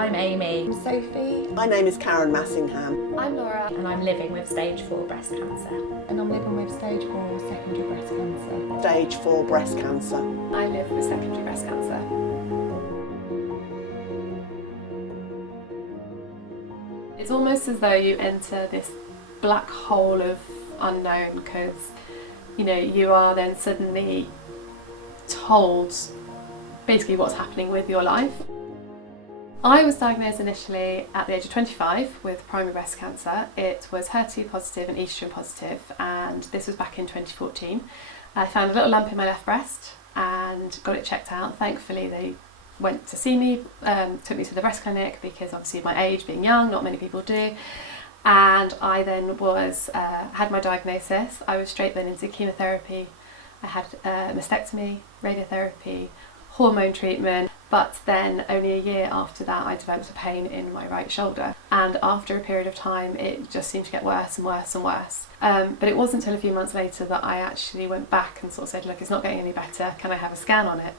I'm Amy. I'm Sophie. My name is Karen Massingham. I'm Laura. And I'm living with stage 4 breast cancer. And I'm living with stage 4 secondary breast cancer. Stage 4 breast cancer. I live with secondary breast cancer. It's almost as though you enter this black hole of unknown because, you know, you are then suddenly told basically what's happening with your life. I was diagnosed initially at the age of 25 with primary breast cancer. It was HER2 positive and estrogen positive, and this was back in 2014. I found a little lump in my left breast and got it checked out. Thankfully they went to see me, took me to the breast clinic because obviously my age, being young, not many people do. And I then had my diagnosis. I was straight then into chemotherapy. I had mastectomy, radiotherapy, hormone treatment, but then only a year after that I developed a pain in my right shoulder, and after a period of time it just seemed to get worse and worse and worse. But it wasn't until a few months later that I actually went back and sort of said, look, it's not getting any better, can I have a scan on it?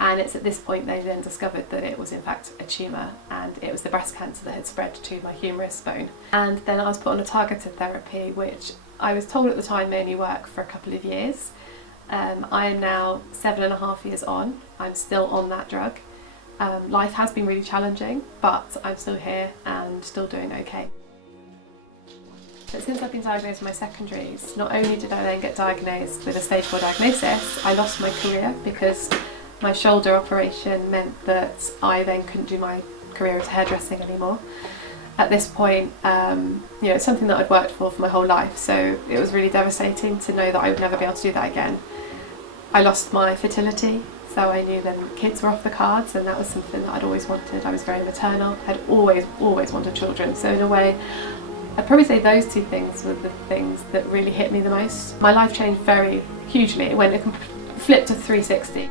And it's at this point they then discovered that it was in fact a tumour, and it was the breast cancer that had spread to my humerus bone. And then I was put on a targeted therapy, which I was told at the time may only work for a couple of years. I am now 7.5 years on. I'm still on that drug. Life has been really challenging, but I'm still here and still doing okay. But since I've been diagnosed with my secondaries, not only did I then get diagnosed with a stage 4 diagnosis, I lost my career because my shoulder operation meant that I then couldn't do my career as hairdressing anymore. At this point, it's something that I'd worked for my whole life, so it was really devastating to know that I would never be able to do that again. I lost my fertility, so I knew then kids were off the cards, and that was something that I'd always wanted. I was very maternal, I'd always wanted children, so in a way, I'd probably say those two things were the things that really hit me the most. My life changed very hugely. It flipped to 360,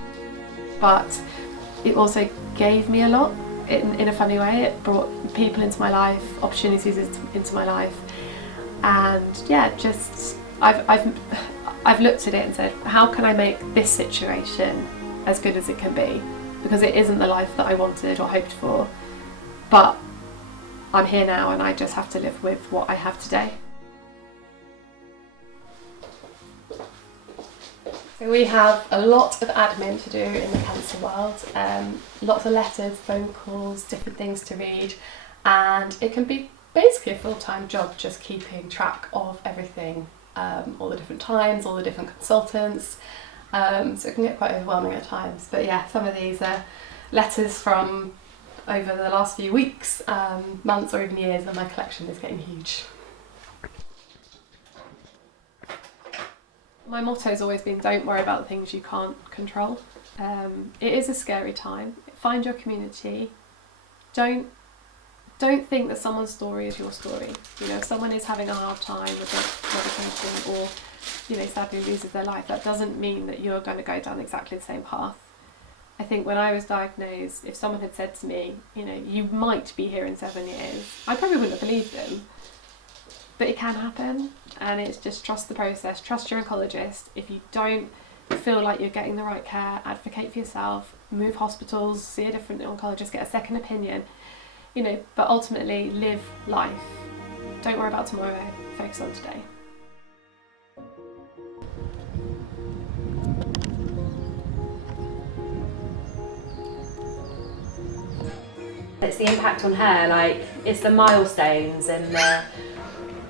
but it also gave me a lot. In a funny way, it brought people into my life, opportunities into my life, and yeah, just I've looked at it and said, how can I make this situation as good as it can be? Because it isn't the life that I wanted or hoped for, but I'm here now and I just have to live with what I have today. So we have a lot of admin to do in the cancer world, lots of letters, phone calls, different things to read, and it can be basically a full-time job just keeping track of everything, all the different times, all the different consultants, so it can get quite overwhelming at times. But yeah, some of these are letters from over the last few weeks, months or even years, and my collection is getting huge. My motto has always been, don't worry about the things you can't control. It is a scary time. Find your community. Don't think that someone's story is your story. You know, if someone is having a hard time with their medication or, you know, sadly loses their life, that doesn't mean that you're going to go down exactly the same path. I think when I was diagnosed, if someone had said to me, you know, you might be here in 7 years, I probably wouldn't have believed them. But it can happen, and it's just trust the process, trust your oncologist. If you don't feel like you're getting the right care, advocate for yourself, move hospitals, see a different oncologist, get a second opinion, you know, but ultimately live life. Don't worry about tomorrow, focus on today. It's the impact on her, like, it's the milestones and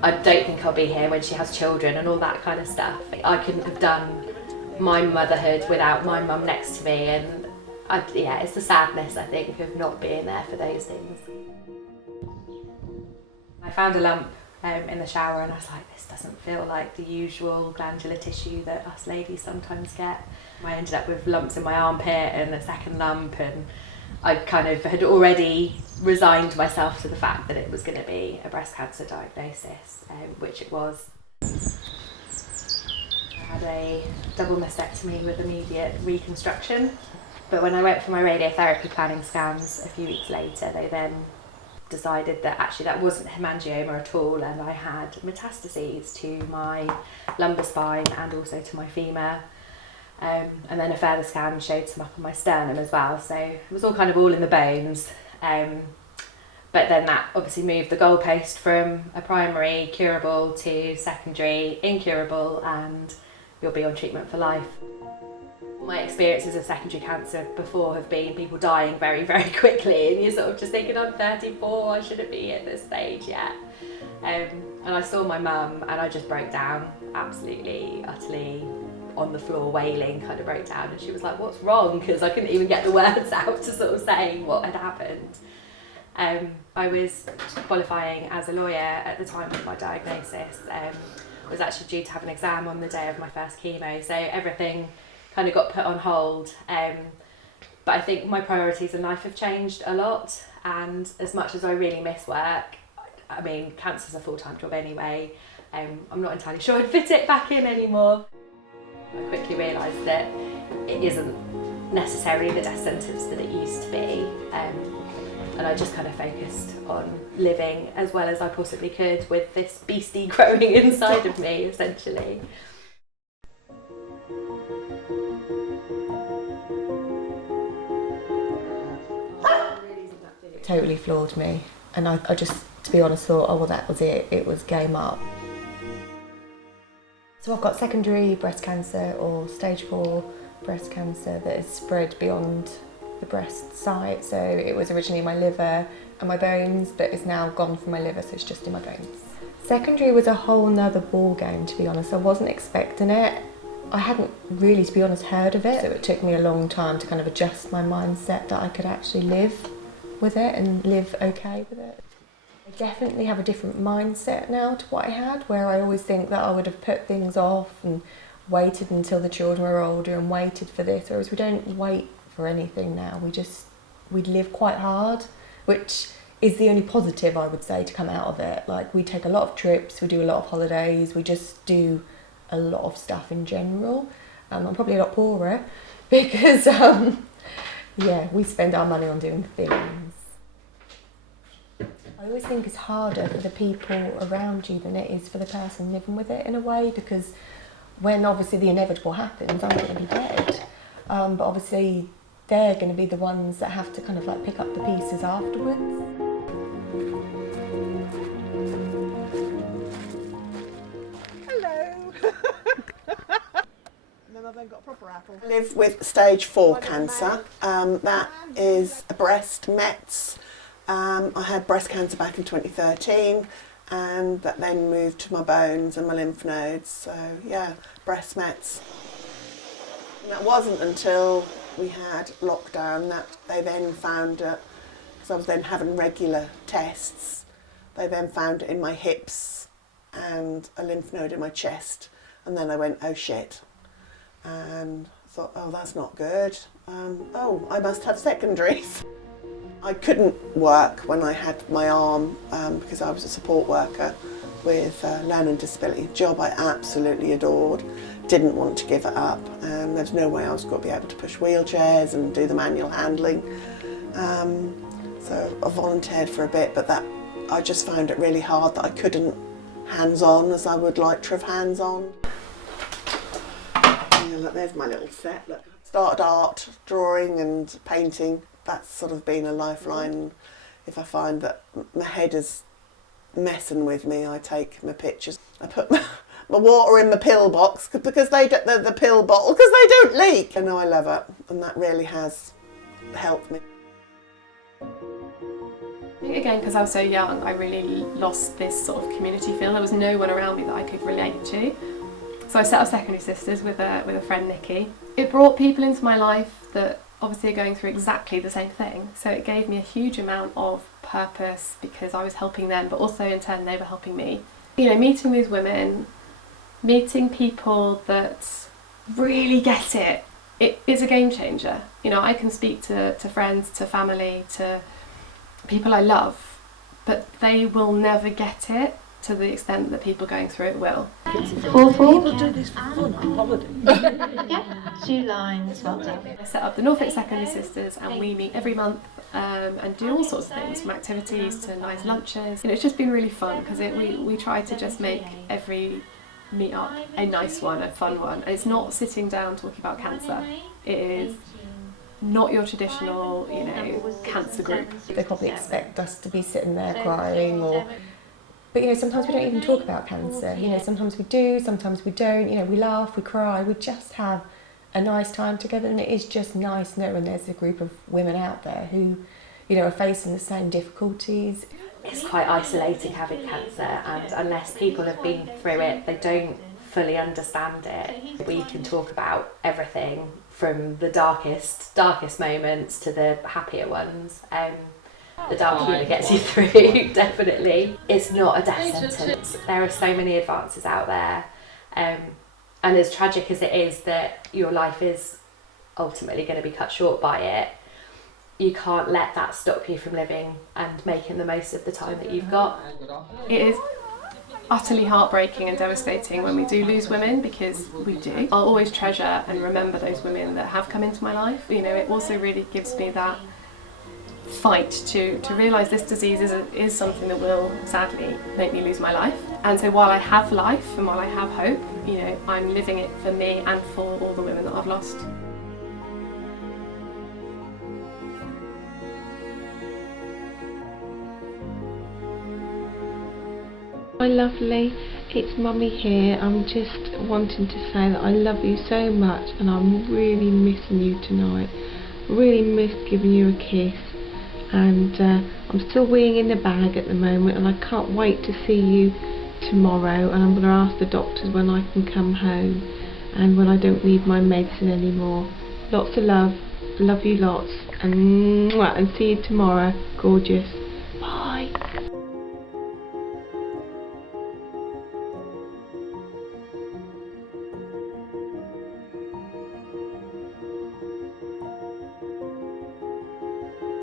I don't think I'll be here when she has children and all that kind of stuff. I couldn't have done my motherhood without my mum next to me, and it's the sadness, I think, of not being there for those things. I found a lump in the shower and I was like, this doesn't feel like the usual glandular tissue that us ladies sometimes get. I ended up with lumps in my armpit and a second lump, and I kind of had already resigned myself to the fact that it was going to be a breast cancer diagnosis, which it was. I had a double mastectomy with immediate reconstruction, but when I went for my radiotherapy planning scans a few weeks later, they then decided that actually that wasn't hemangioma at all, and I had metastases to my lumbar spine and also to my femur. And then a further scan showed some up on my sternum as well, so it was all kind of all in the bones. But then that obviously moved the goalpost from a primary curable to secondary incurable, and you'll be on treatment for life. My experiences of secondary cancer before have been people dying very, very quickly, and you're sort of just thinking, I'm 34, I shouldn't be at this stage yet. And I saw my mum and I just broke down, absolutely, utterly on the floor wailing, kind of broke down, and she was like, what's wrong? Because I couldn't even get the words out to sort of say what had happened. I was qualifying as a lawyer at the time of my diagnosis. I was actually due to have an exam on the day of my first chemo, so everything kind of got put on hold. But I think my priorities in life have changed a lot, and as much as I really miss work, I mean, cancer's a full-time job anyway, I'm not entirely sure I'd fit it back in anymore. I quickly realised that it isn't necessarily the death sentence that it used to be, and I just kind of focused on living as well as I possibly could with this beastie growing inside of me, essentially. Totally floored me, and I just, to be honest, thought, oh well, that was it was game up. So I've got secondary breast cancer, or stage 4 breast cancer, that has spread beyond the breast site. So it was originally my liver and my bones, but it's now gone from my liver, so it's just in my bones. Secondary was a whole nother ball game, to be honest. I wasn't expecting it. I hadn't really, to be honest, heard of it, so it took me a long time to kind of adjust my mindset that I could actually live with it and live okay with it. I definitely have a different mindset now to what I had, where I always think that I would have put things off and waited until the children were older and waited for this, whereas we don't wait for anything now. We live quite hard, which is the only positive, I would say, to come out of it. Like, we take a lot of trips, we do a lot of holidays, we just do a lot of stuff in general. I'm probably a lot poorer because yeah, we spend our money on doing things. I always think it's harder for the people around you than it is for the person living with it, in a way, because when obviously the inevitable happens, I'm going to be dead. But obviously they're going to be the ones that have to kind of like pick up the pieces afterwards. Hello. And then I've then got a proper apple. I live with stage 4 cancer. That is a breast mets. I had breast cancer back in 2013, and that then moved to my bones and my lymph nodes. So yeah, breast mets. And that wasn't until we had lockdown that they then found it, because I was then having regular tests. They then found it in my hips and a lymph node in my chest, and then I went, oh shit, and thought, oh, that's not good. Oh, I must have secondaries. I couldn't work when I had my arm because I was a support worker with learning disability, a job I absolutely adored, didn't want to give it up, and there's no way I was going to be able to push wheelchairs and do the manual handling. So I volunteered for a bit, but that I just found it really hard that I couldn't hands-on as I would like to have hands-on. Yeah, look, there's my little set. Look, started art, drawing and painting. That's sort of been a lifeline. If I find that my head is messing with me, I take my pictures. I put my water in my pill box because the pill bottle, because they don't leak. I know I love it, and that really has helped me. I think again, because I was so young, I really lost this sort of community feel. There was no one around me that I could relate to. So I set up Secondary Sisters with a friend, Nikki. It brought people into my life that obviously are going through exactly the same thing. So it gave me a huge amount of purpose because I was helping them, but also in turn they were helping me. You know, meeting these women, meeting people that really get it, it is a game changer. You know, I can speak to friends, to family, to people I love, but they will never get it to the extent that people going through it will. People do this for fun on holiday. Yeah, 2 lines, well done. I set up the Norfolk Secondary Sisters, and we meet every month and do all sorts of things, from activities to nice lunches. You know, it's just been really fun because we try to just make every meet up a nice one, a fun one. And it's not sitting down talking about cancer. It is not your traditional, cancer group. They probably expect us to be sitting there crying, but sometimes we don't even talk about cancer. Sometimes we do, sometimes we don't. We laugh, we cry, we just have a nice time together, and it is just nice knowing there's a group of women out there who, are facing the same difficulties. It's quite isolating having cancer, and unless people have been through it, they don't fully understand it. We can talk about everything from the darkest moments to the happier ones. The dark humour gets you through, definitely. It's not a death sentence. There are so many advances out there. And as tragic as it is that your life is ultimately going to be cut short by it, you can't let that stop you from living and making the most of the time that you've got. It is utterly heartbreaking and devastating when we do lose women, because we do. I'll always treasure and remember those women that have come into my life. It also really gives me that fight to realise this disease is something that will sadly make me lose my life. And so while I have life and while I have hope, I'm living it for me and for all the women that I've lost. Hi lovely, it's Mummy here. I'm just wanting to say that I love you so much, and I'm really missing you tonight. Really miss giving you a kiss, and I'm still weeing in the bag at the moment, and I can't wait to see you tomorrow, and I'm going to ask the doctors when I can come home and when I don't need my medicine anymore. Lots of love you lots, and see you tomorrow, gorgeous.